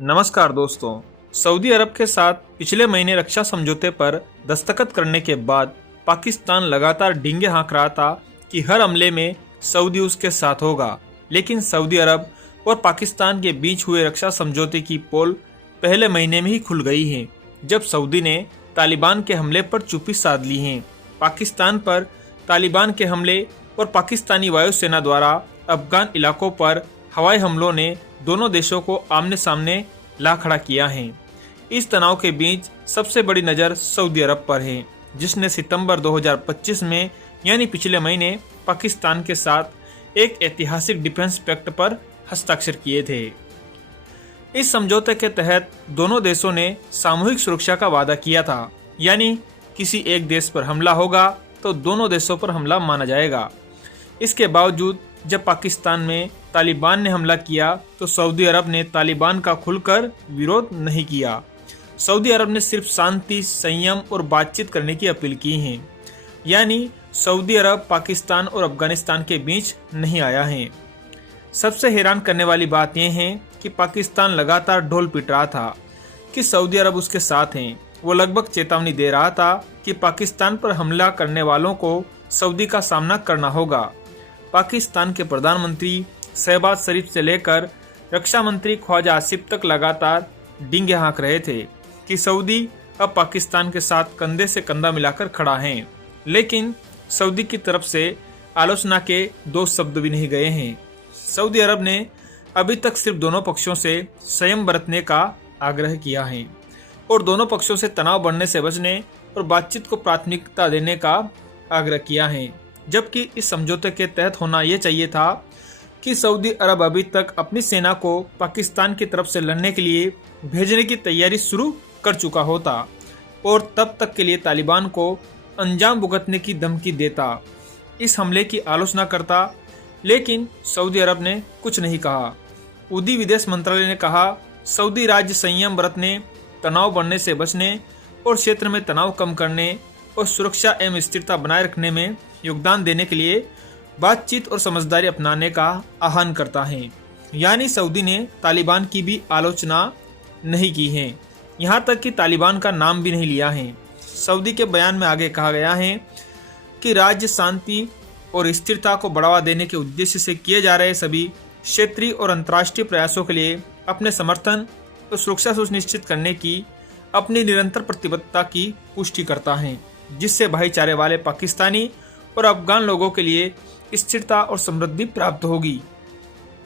नमस्कार दोस्तों। सऊदी अरब के साथ पिछले महीने रक्षा समझौते पर दस्तखत करने के बाद पाकिस्तान लगातार डींगे हाँक रहा था कि हर हमले में सऊदी उसके साथ होगा। लेकिन सऊदी अरब और पाकिस्तान के बीच हुए रक्षा समझौते की पोल पहले महीने में ही खुल गई है, जब सऊदी ने तालिबान के हमले पर चुप्पी साध ली है। पाकिस्तान पर तालिबान के हमले और पाकिस्तानी वायुसेना द्वारा अफगान इलाकों पर हवाई हमलों ने दोनों देशों को आमने सामने ला खड़ा किया है। इस तनाव के बीच सबसे बड़ी नज़र सऊदी अरब पर है, जिसने सितंबर 2025 में यानी पिछले महीने पाकिस्तान के साथ एक ऐतिहासिक डिफेंस पैक्ट पर हस्ताक्षर किए थे। इस समझौते के तहत दोनों देशों ने सामूहिक सुरक्षा का वादा किया था, यानी किसी एक देश पर हमला होगा तो दोनों देशों पर हमला माना जाएगा। इसके बावजूद जब पाकिस्तान में तालिबान ने हमला किया तो सऊदी अरब ने तालिबान का खुलकर विरोध नहीं किया। सऊदी अरब ने सिर्फ शांति, संयम और बातचीत करने की अपील की है, यानी सऊदी अरब पाकिस्तान और अफगानिस्तान के बीच नहीं आया है। सबसे हैरान करने वाली बात यह है कि पाकिस्तान लगातार ढोल पीट रहा था कि सऊदी अरब उसके साथ हैं। वो लगभग चेतावनी दे रहा था कि पाकिस्तान पर हमला करने वालों को सऊदी का सामना करना होगा। पाकिस्तान के प्रधानमंत्री शहबाज शरीफ से लेकर रक्षा मंत्री ख्वाजा आसिफ तक लगातार डींगे हाँक रहे थे कि सऊदी अब पाकिस्तान के साथ कंधे से कंधा मिलाकर खड़ा है। लेकिन सऊदी की तरफ से आलोचना के दो शब्द भी नहीं गए हैं। सऊदी अरब ने अभी तक सिर्फ दोनों पक्षों से संयम बरतने का आग्रह किया है और दोनों पक्षों से तनाव बढ़ने से बचने और बातचीत को प्राथमिकता देने का आग्रह किया है। जबकि इस समझौते के तहत होना यह चाहिए था कि सऊदी अरब अभी तक अपनी सेना को पाकिस्तान की तरफ से लड़ने के लिए भेजने की तैयारी शुरू कर चुका होता और तब तक के लिए तालिबान को अंजाम भुगतने की धमकी देता, इस हमले की आलोचना करता। लेकिन सऊदी अरब ने कुछ नहीं कहा। सऊदी विदेश मंत्रालय ने कहा, सऊदी राज्य संयम बरतने, तनाव बढ़ने से बचने और क्षेत्र में तनाव कम करने और सुरक्षा एवं स्थिरता बनाए रखने में योगदान देने के लिए बातचीत और समझदारी अपनाने का आह्वान करता है। यानी सऊदी ने तालिबान की भी आलोचना नहीं की है, यहाँ तक कि तालिबान का नाम भी नहीं लिया है। सऊदी के बयान में आगे कहा गया है कि राज्य शांति और स्थिरता को बढ़ावा देने के उद्देश्य से किए जा रहे सभी क्षेत्रीय और अंतर्राष्ट्रीय प्रयासों के लिए अपने समर्थन और सुरक्षा सुनिश्चित करने की अपनी निरंतर प्रतिबद्धता की पुष्टि करता है, जिससे भाईचारे वाले पाकिस्तानी और अफगान लोगों के लिए स्थिरता और समृद्धि प्राप्त होगी।